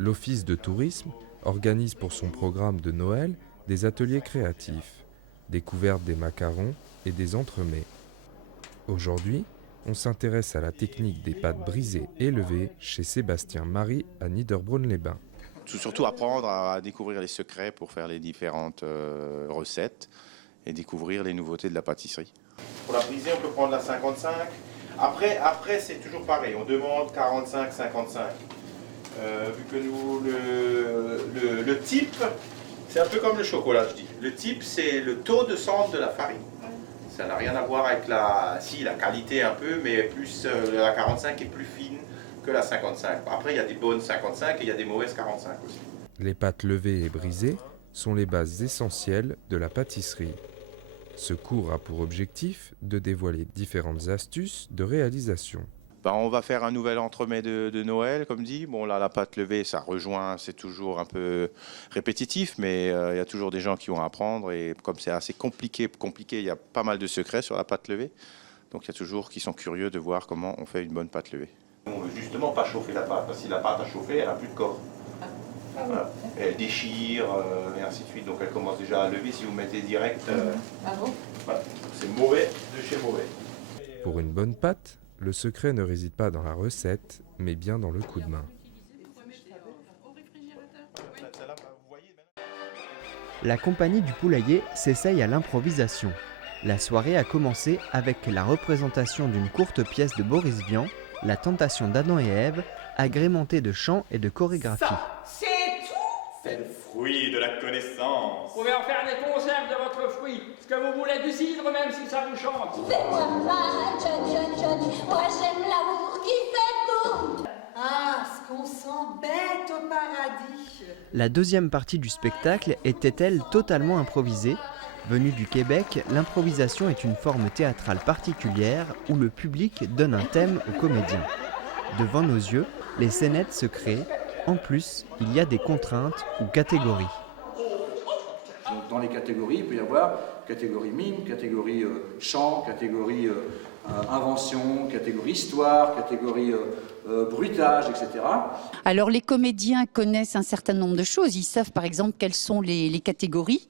L'Office de tourisme organise pour son programme de Noël des ateliers créatifs, découverte des macarons et des entremets. Aujourd'hui, on s'intéresse à la technique des pâtes brisées et levées chez Sébastien Marie à Niederbronn-les-Bains. Surtout apprendre à découvrir les secrets pour faire les différentes recettes et découvrir les nouveautés de la pâtisserie. Pour la briser, on peut prendre la 55. Après c'est toujours pareil, on demande 45, 55. Vu que nous, le type, c'est un peu comme le chocolat, je dis. Le type, c'est le taux de cendre de la farine. Ça n'a rien à voir avec la qualité un peu, mais plus la 45 est plus fine que la 55. Après, il y a des bonnes 55 et il y a des mauvaises 45 aussi. Les pâtes levées et brisées sont les bases essentielles de la pâtisserie. Ce cours a pour objectif de dévoiler différentes astuces de réalisation. On va faire un nouvel entremets de Noël, comme dit. Bon, là, la pâte levée, ça rejoint, c'est toujours un peu répétitif, mais il y a toujours des gens qui vont apprendre. Et comme c'est assez compliqué, il y a pas mal de secrets sur la pâte levée. Donc, il y a toujours qui sont curieux de voir comment on fait une bonne pâte levée. On ne veut justement pas chauffer la pâte, parce que si la pâte a chauffé, elle n'a plus de corps. Voilà. Elle déchire, et ainsi de suite. Donc, elle commence déjà à lever si vous mettez direct. Voilà. C'est mauvais de chez mauvais. Pour une bonne pâte, le secret ne réside pas dans la recette, mais bien dans le coup de main. La compagnie du poulailler s'essaye à l'improvisation. La soirée a commencé avec la représentation d'une courte pièce de Boris Vian, La tentation d'Adam et Ève, agrémentée de chants et de chorégraphie. Ça, c'est tout. C'est le fruit de la connaissance. Vous pouvez en faire des conserves de votre fruit, ce que vous voulez du cidre, même si ça vous chante. Fais-moi mal, John, moi j'aime l'amour qui fait tout. Ah, ce qu'on s'embête au paradis. La deuxième partie du spectacle était-elle totalement improvisée ? Venue du Québec, l'improvisation est une forme théâtrale particulière où le public donne un thème aux comédiens. Devant nos yeux, les scénettes se créent. En plus, il y a des contraintes ou catégories. Donc, dans les catégories, il peut y avoir catégorie mime, catégorie chant, catégorie invention, catégorie histoire, catégorie bruitage, etc. Alors les comédiens connaissent un certain nombre de choses. Ils savent par exemple quelles sont les catégories.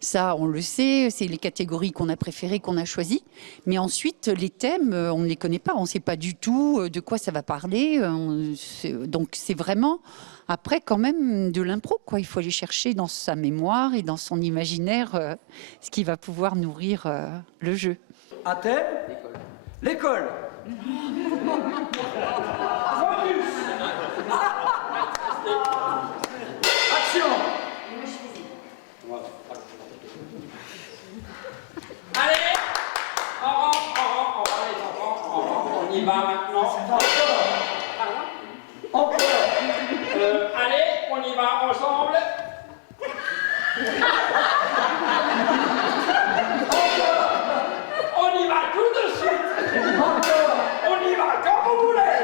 Ça, on le sait, c'est les catégories qu'on a préférées, qu'on a choisies. Mais ensuite, les thèmes, on ne les connaît pas. On ne sait pas du tout de quoi ça va parler. Donc c'est vraiment, après, quand même, de l'impro, quoi. Il faut aller chercher dans sa mémoire et dans son imaginaire ce qui va pouvoir nourrir le jeu. Un thème ? L'école. Action. Allez, on rentre, les enfants, on y va maintenant. Encore. Allez, on y va ensemble. On y va tout de suite. On y va quand vous voulez.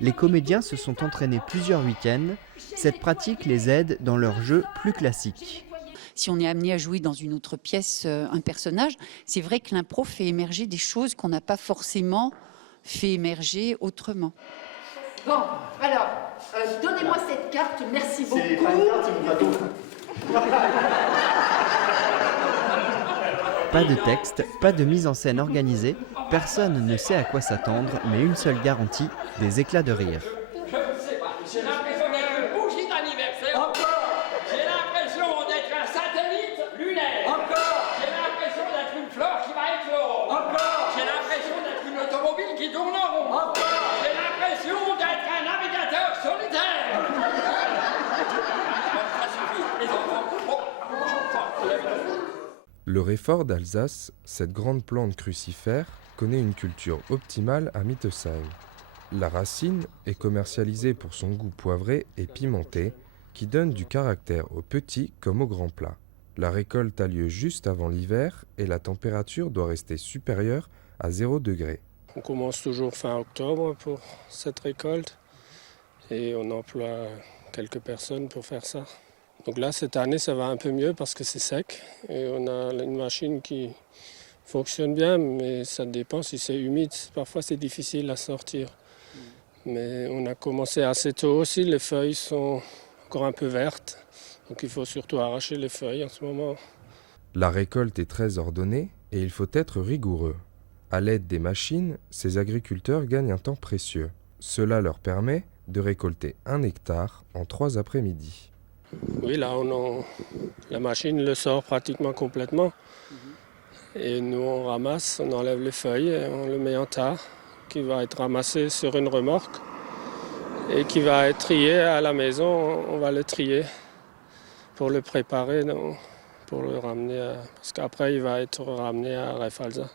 Les comédiens se sont entraînés plusieurs week-ends. Cette pratique les aide dans leur jeu plus classique. Si on est amené à jouer dans une autre pièce un personnage, c'est vrai que l'impro fait émerger des choses qu'on n'a pas forcément fait émerger autrement. Bon, alors, donnez-moi cette carte, merci beaucoup. C'est pas une carte, c'est mon bateau. Pas de texte, pas de mise en scène organisée, personne ne sait à quoi s'attendre, mais une seule garantie, des éclats de rire. Je ne sais pas, j'ai l'impression d'être une bougie d'anniversaire. Encore. J'ai l'impression d'être un satellite lunaire. Encore. J'ai l'impression d'être une fleur qui va éclore. Encore. J'ai l'impression d'être une automobile qui tourne en rond. Encore. J'ai l'impression d'être un navigateur solitaire. Ça suffit, les enfants. Le Réfort d'Alsace, cette grande plante crucifère, connaît une culture optimale à Mittesheim. La racine est commercialisée pour son goût poivré et pimenté, qui donne du caractère aux petits comme aux grands plats. La récolte a lieu juste avant l'hiver et la température doit rester supérieure à 0 degré. On commence toujours fin octobre pour cette récolte et on emploie quelques personnes pour faire ça. Donc là, cette année, ça va un peu mieux parce que c'est sec et on a une machine qui fonctionne bien, mais ça dépend si c'est humide. Parfois, c'est difficile à sortir. Mais on a commencé assez tôt aussi, les feuilles sont encore un peu vertes. Donc il faut surtout arracher les feuilles en ce moment. La récolte est très ordonnée et il faut être rigoureux. À l'aide des machines, ces agriculteurs gagnent un temps précieux. Cela leur permet de récolter 1 hectare en 3 après-midi. Oui, là, la machine le sort pratiquement complètement. Et nous, on ramasse, on enlève les feuilles et on le met en tas, qui va être ramassé sur une remorque et qui va être trié à la maison. On va le trier pour le préparer, pour le ramener parce qu'après, il va être ramené à Refalsa.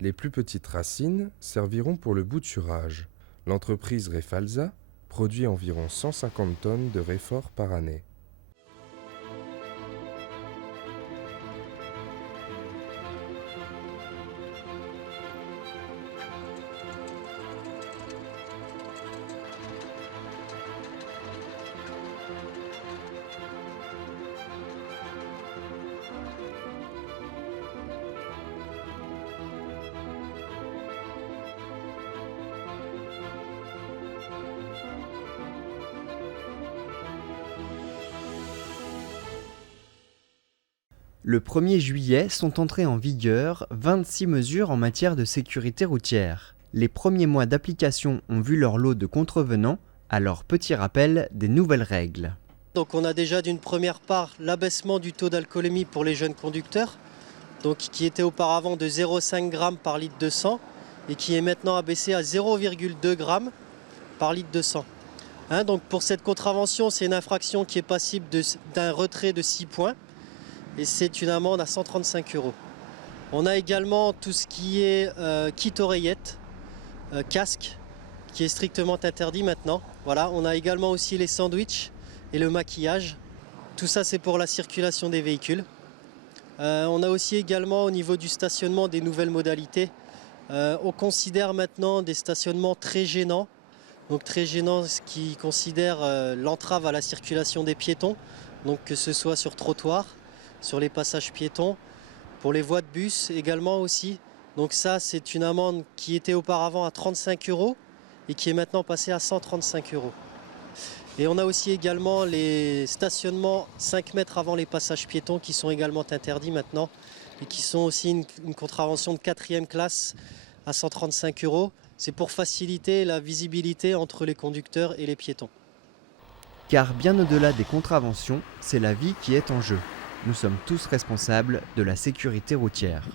Les plus petites racines serviront pour le bouturage. L'entreprise Refalsa produit environ 150 tonnes de réfort par année. Le 1er juillet sont entrées en vigueur 26 mesures en matière de sécurité routière. Les premiers mois d'application ont vu leur lot de contrevenants, alors petit rappel des nouvelles règles. Donc on a déjà d'une première part l'abaissement du taux d'alcoolémie pour les jeunes conducteurs, donc qui était auparavant de 0,5 g par litre de sang et qui est maintenant abaissé à 0,2 g par litre de sang. Donc pour cette contravention, c'est une infraction qui est passible d'un retrait de 6 points. Et c'est une amende à 135 €. On a également tout ce qui est kit oreillette, casque, qui est strictement interdit maintenant. Voilà, on a également aussi les sandwichs et le maquillage. Tout ça, c'est pour la circulation des véhicules. On a aussi également au niveau du stationnement des nouvelles modalités. On considère maintenant des stationnements très gênants. Donc très gênants, ce qui considère l'entrave à la circulation des piétons, donc que ce soit sur trottoir, sur les passages piétons, pour les voies de bus également aussi. Donc ça, c'est une amende qui était auparavant à 35 € et qui est maintenant passée à 135 €. Et on a aussi également les stationnements 5 mètres avant les passages piétons qui sont également interdits maintenant et qui sont aussi une contravention de 4e classe à 135 €. C'est pour faciliter la visibilité entre les conducteurs et les piétons. Car bien au-delà des contraventions, c'est la vie qui est en jeu. Nous sommes tous responsables de la sécurité routière.